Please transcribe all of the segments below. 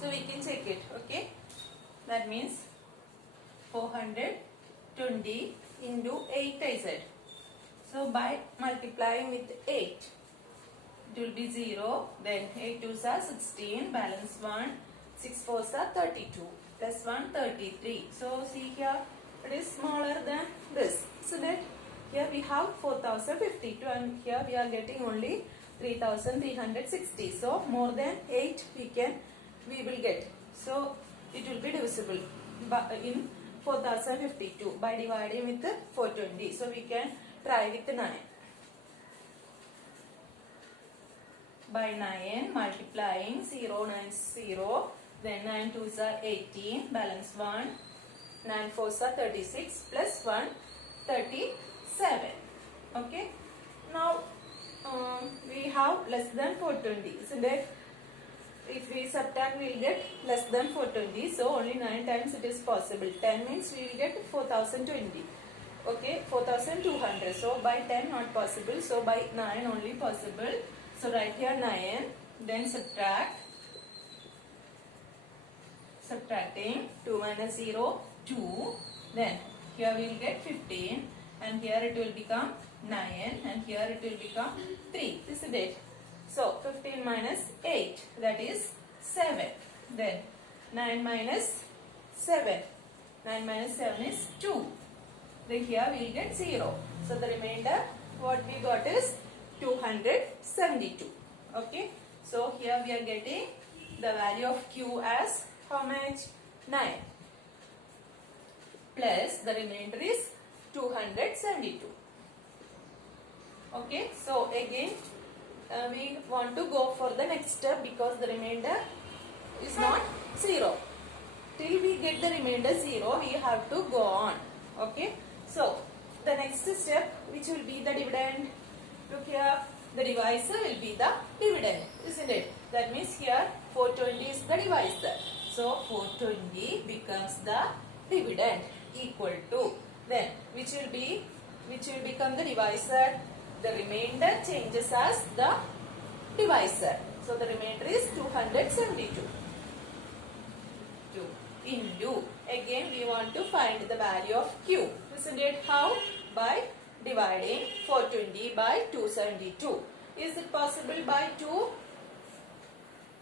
So we can check it. Okay. That means 420 into 8 I said. So by multiplying with 8, it will be 0. Then 8 2s are 16. Balance 1. 6 4s are 32. Plus 1 33. So see here, it is smaller than this. So that here we have 4052 and here we are getting only 3360. So more than 8 we will get. So it will be divisible in 4052 by dividing with 420. So we can try with 9. By 9 multiplying 0 9 0. Then 9 2s are 18. Balance 1. 9 4s are 36 plus 1 37. Okay. Now we have less than 420. So that if we subtract, we will get less than 420. So only 9 times it is possible. 10 means we will get 4020. Okay, 4200. So by 10 not possible. So by 9 only possible. So write here 9. Then subtracting 2 minus 0, 2. Then here we will get 15. And here it will become 9. And here it will become 3. Isn't it? So 15 minus 8, that is 7. Then 9 minus 7. 9 minus 7 is 2. Then here we will get 0. So the remainder what we got is 272. Okay. So here we are getting the value of Q as how much? 9. Plus the remainder is 272. Okay. So again we want to go for the next step because the remainder is not 0. Till we get the remainder 0, we have to go on. Okay. So the next step, which will be the dividend. Look here, the divisor will be the dividend, isn't it? That means here 420 is the divisor. So 420 becomes the dividend equal to, then which will become the divisor. The remainder changes as the divisor. So the remainder is 272. 2 into, again we want to find the value of Q. Isn't it? How? By dividing 420 by 272. Is it possible by 2?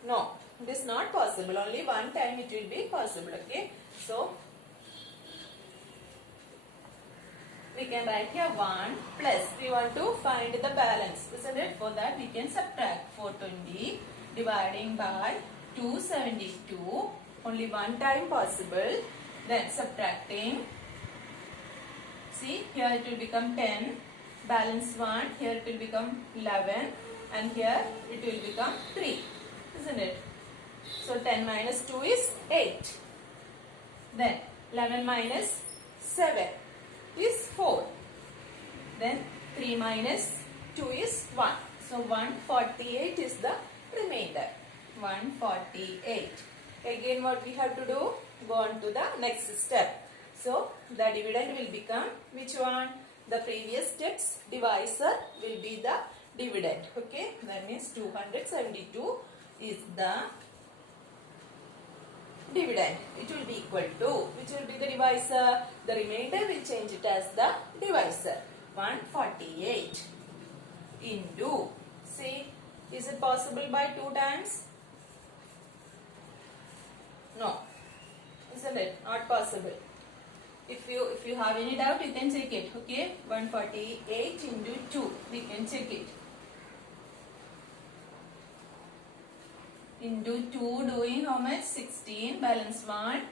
No, it is not possible. Only one time it will be possible. Okay. So we can write here 1 plus we want to find the balance, isn't it? For that we can subtract 420 dividing by 272, only one time possible. Then subtracting, see here it will become 10, balance 1, here it will become 11 and here it will become 3, isn't it? So 10 minus 2 is 8. Then 11 minus 7 is 4. Then 3 minus 2 is 1. So 148 is the remainder. 148. Again what we have to do? Go on to the next step. So the dividend will become which one? The previous step's divisor will be the dividend. Okay. That means 272 is the dividend. It will be equal to, which will be the divisor? The remainder will change it as the divisor. 148 into, see, is it possible by 2 times? No, isn't it? Not possible. If you have any doubt, you can check it. Okay, 148 into 2, we can check it. Into 2 doing how much? 16, balance 1.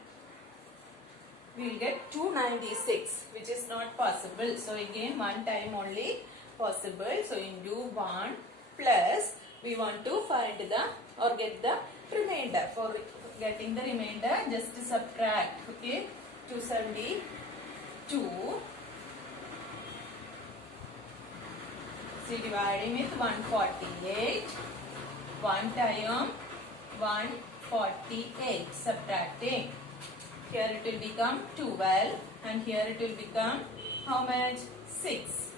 We will get 296, which is not possible. So again one time only possible. So into 1 plus we want to find the or get the remainder. For getting the remainder, just subtract. Okay, 272. See, dividing with 148. 1 time 148. Subtracting. Here it will become 12 and here it will become how much? 6.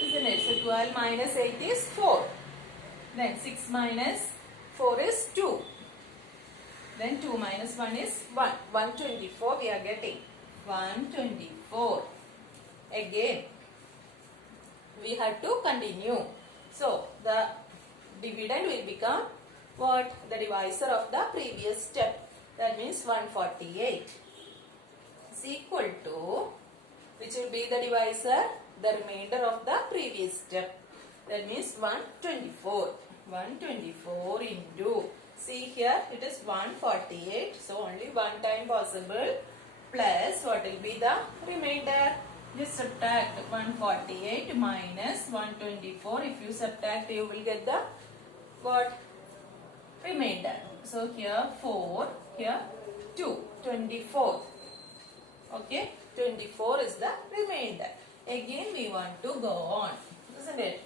Isn't it? So 12 minus 8 is 4. Then 6 minus 4 is 2. Then 2 minus 1 is 1. 124 we are getting. 124. Again, we have to continue. So, the dividend will become what? The divisor of the previous step. That means 148 is equal to, which will be the divisor? The remainder of the previous step. That means 124. 124 into, see here it is 148. So only one time possible. Plus what will be the remainder? Just subtract 148 minus 124. If you subtract, you will get the what? Remainder. So here 4, here 2. 24. Okay, 24 is the remainder. Again we want to go on, isn't it?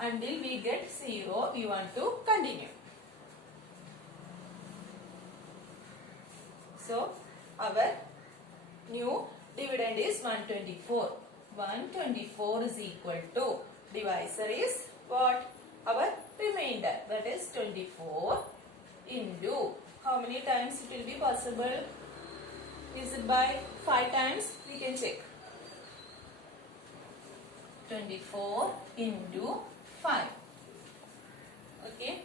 Until we get 0, we want to continue. So our new dividend is 124. 124 is equal to, divisor is what? Our remainder, that is 24 into, how many times it will be possible? Is it by 5 times? We can check. 24 into 5. Okay.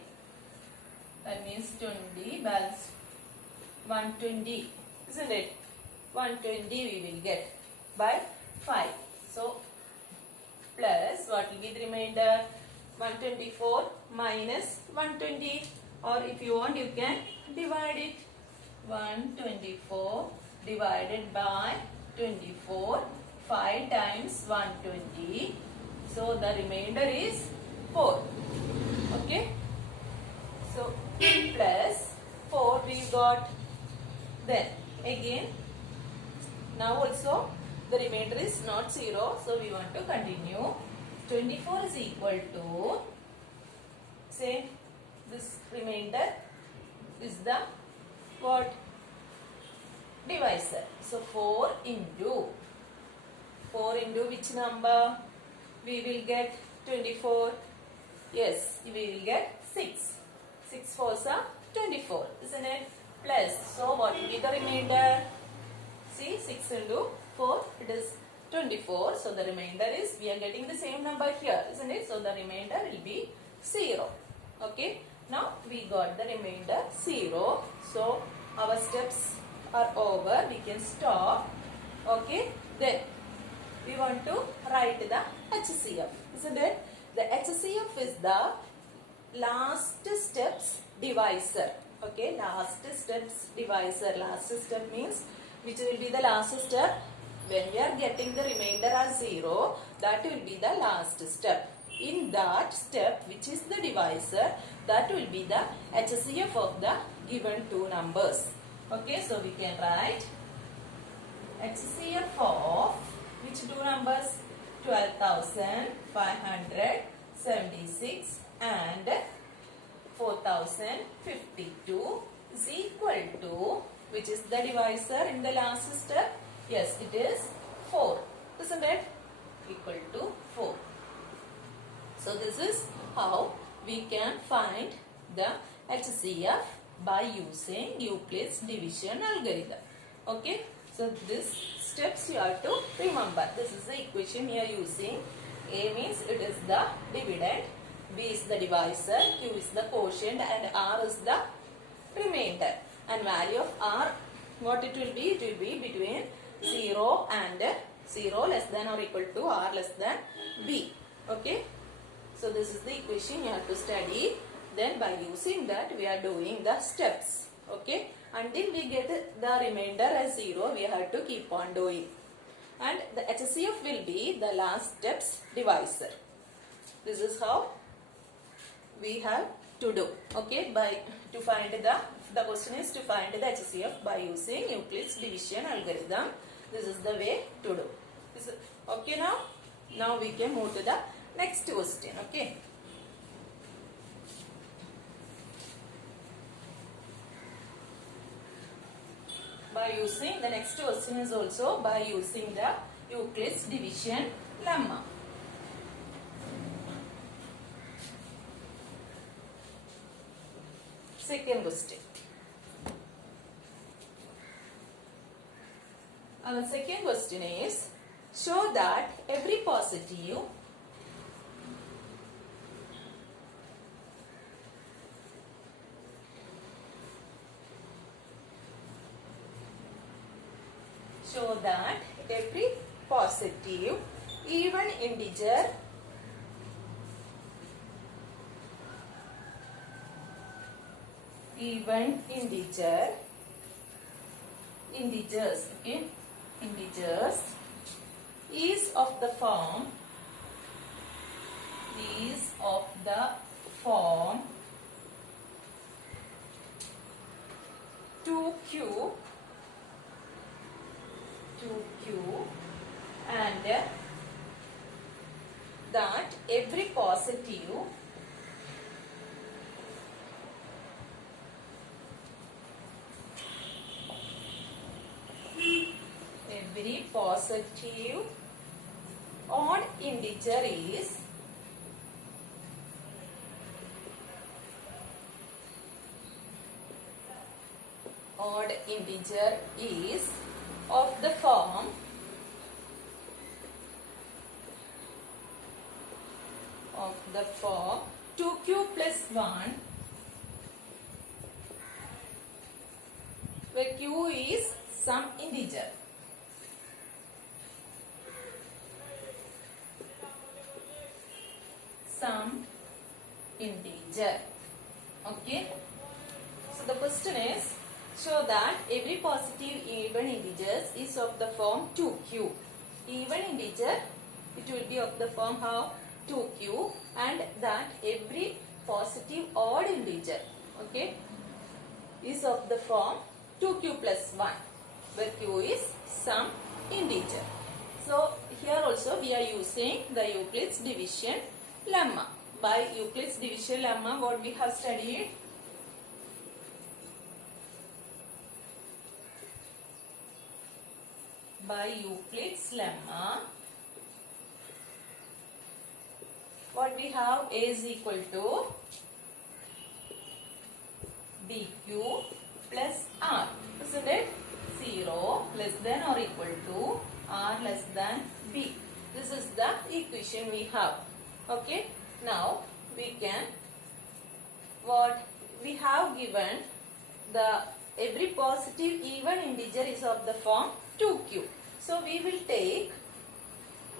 That means 20 balance 120. Isn't it? 120 we will get by 5. So, plus what will be the remainder? 124 minus 120. Or if you want, you can divide it. 124 divided by 24. 5 times 120. So the remainder is 4. Okay. So plus 4 we got. Then again, now also the remainder is not 0. So we want to continue. 24 is equal to, say this remainder is the what? Divisor. So 4 into which number? We will get 24. Yes, we will get 6. 6 fours are 24, isn't it? Plus, so what will be the remainder? See, 6 into 4, it is 24. So the remainder is, we are getting the same number here, isn't it? So the remainder will be 0. Okay. Now we got the remainder 0. So our steps are over. We can stop. Okay. Then we want to write the HCF, isn't it? The HCF is the last steps divisor. Okay, last steps divisor. Last step means which will be the last step? When we are getting the remainder as 0, that will be the last step. In that step, which is the divisor, that will be the HCF of the given two numbers. Okay, so we can write HCF of which two numbers? 12,576 and 4,052 is equal to, which is the divisor in the last step? Yes, it is 4, isn't it? Equal to 4. So this is how we can find the HCF by using Euclid's division algorithm. Okay, so these steps you have to remember. This is the equation you are using. A means it is the dividend, B is the divisor, Q is the quotient, and R is the remainder. And value of R, what it will be? It will be between 0 and 0 less than or equal to R less than B. Okay. So this is the equation you have to study. Then by using that we are doing the steps. Okay. Until we get the remainder as 0, we have to keep on doing. And the HCF will be the last steps divisor. This is how we have to do. Okay. To find the question is to find the HCF by using Euclid's division algorithm. This is the way to do. Okay now? Now we can move to the next question. Okay. By using, the next question is also by using the Euclid's division lemma. Second question. Our second question is, show that every positive even integer integers, okay, integers is of the form 2q and that every positive odd integer is of the form 2q plus 1, where q is some integer. Okay. So the question is, show that every positive even integers is of the form 2q. Even integer, it will be of the form how 2q, and that every positive odd integer, okay, is of the form 2q plus 1, where q is some integer. So here also we are using the Euclid's division lemma. By Euclid's division lemma, what we have studied? By Euclid's lemma, what we have? A is equal to BQ plus R, isn't it? 0 less than or equal to R less than B. This is the equation we have. Okay. Now we can, what we have given, the every positive even integer is of the form 2q. So we will take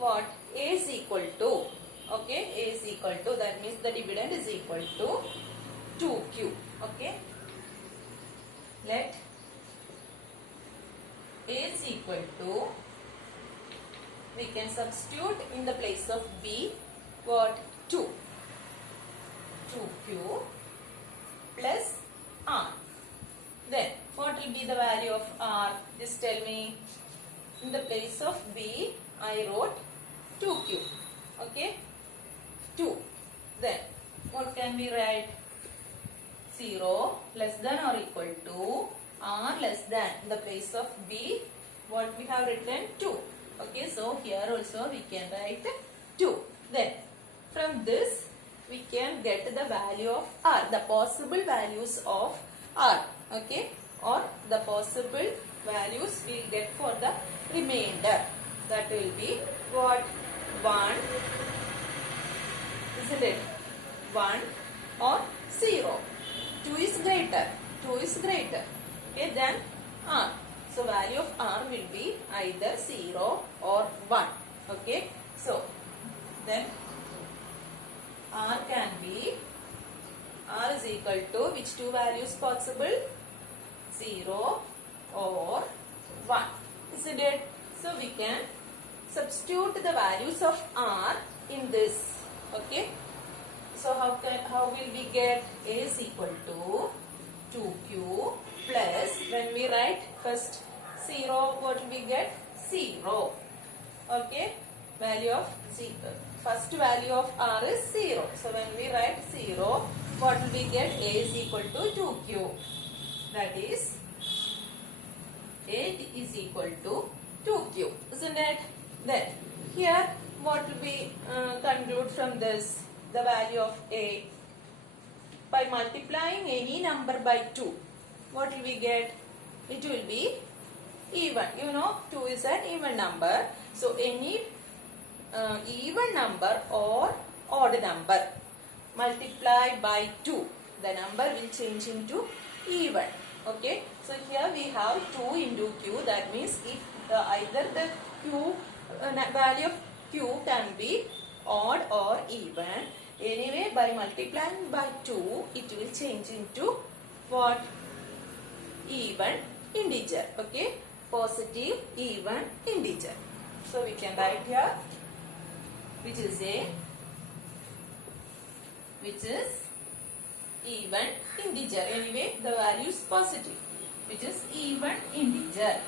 what? A is equal to, okay, A is equal to, that means the dividend is equal to 2q. Okay. Let A is equal to, we can substitute in the place of B what? 2q plus R. Then what will be the value of R? Just tell me. In the place of B I wrote 2q. Okay. 2. Then what can we write? 0 less than or equal to R less than. In the place of B, what we have written? 2. Okay. So here also we can write 2. Then from this we can get the value of R, the possible values of R, okay, or the possible values we will get for the remainder. That will be what? 1, isn't it? 1 or 0. 2 is greater. Okay, then R. So value of R will be either 0 or 1. Okay. So then R can be, R is equal to which two values possible? 0 or 1. Isn't it? So we can substitute the values of R in this. Okay. So how will we get? A is equal to 2q plus, when we write first 0, what will we get? 0. Okay. Value of first value of R is 0. So when we write 0, what will we get? A is equal to 2q. That is, A is equal to 2q. Isn't it? Then here what will we conclude from this? The value of A. By multiplying any number by 2, what will we get? It will be even. You know 2 is an even number. So any even number or odd number multiply by 2, the number will change into even. Okay, so here we have 2 into q. That means if either the q value of q can be odd or even, anyway by multiplying by 2 it will change into what? Even integer. Okay, positive even integer. So we can write here which is even integer. Anyway the value is positive, which is even integer.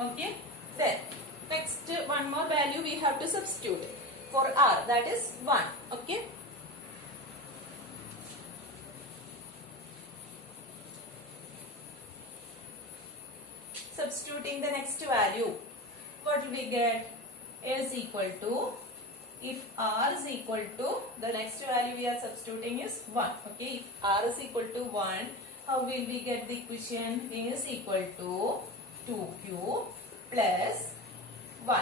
Okay, then next one more value we have to substitute for r, that is 1. Okay, substituting the next value, what will we get? Is equal to, if r is equal to, the next value we are substituting is 1. Okay, if r is equal to 1, how will we get the equation? Is equal to 2q plus 1.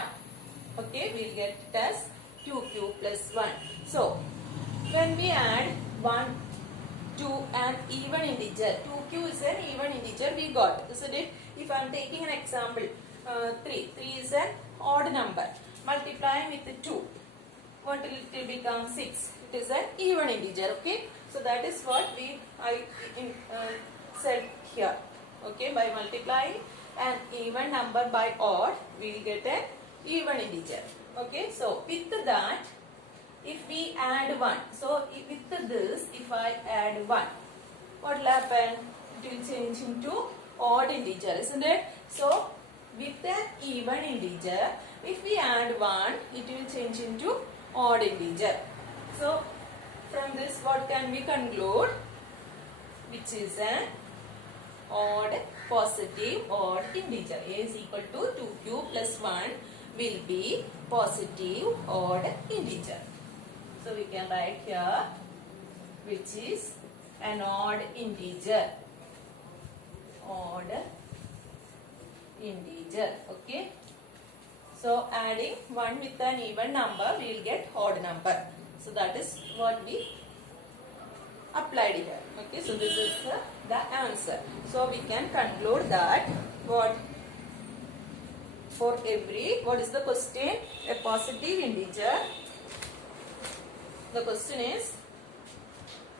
Okay, we will get it as 2q plus 1. So when we add 1 to an even integer, 2q is an even integer we got, isn't it? If I am taking an example, 3 is an odd number, multiplying with 2, what will it become? 6. It is an even integer. Okay, so that is what I said here. Okay, by multiplying an even number by odd, we will get an even integer. Okay, so with that, if we add 1, so with this, if I add 1, what will happen? It will change into odd integer, isn't it? So with an even integer, if we add 1, it will change into odd integer. So from this what can we conclude? Which is an odd positive odd integer. A is equal to 2q plus 1 will be positive odd integer. So we can write here which is an odd integer. Odd integer. Okay. So adding 1 with an even number, we will get odd number. So that is what we applied here. Okay. So this is the answer. So we can conclude that what? For every, what is the question? A positive integer. The question is,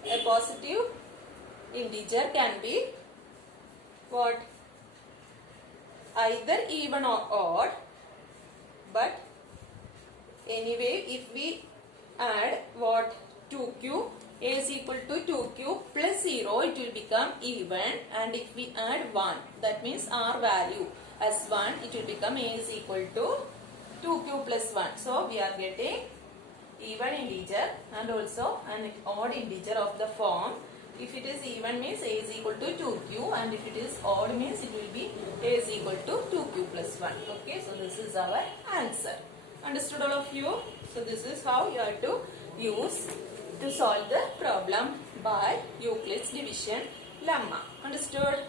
a positive integer can be what? Either even or odd. But anyway, if we add what? 2q, a is equal to 2q plus 0, it will become even. And if we add 1, that means our value as 1, it will become a is equal to 2q plus 1. So we are getting even integer and also an odd integer of the form. If it is even means a is equal to 2q, and if it is odd means it will be a is equal to 2q plus 1. Okay, so this is our answer. Understood all of you? So this is how you have to use to solve the problem by Euclid's division lemma. Understood?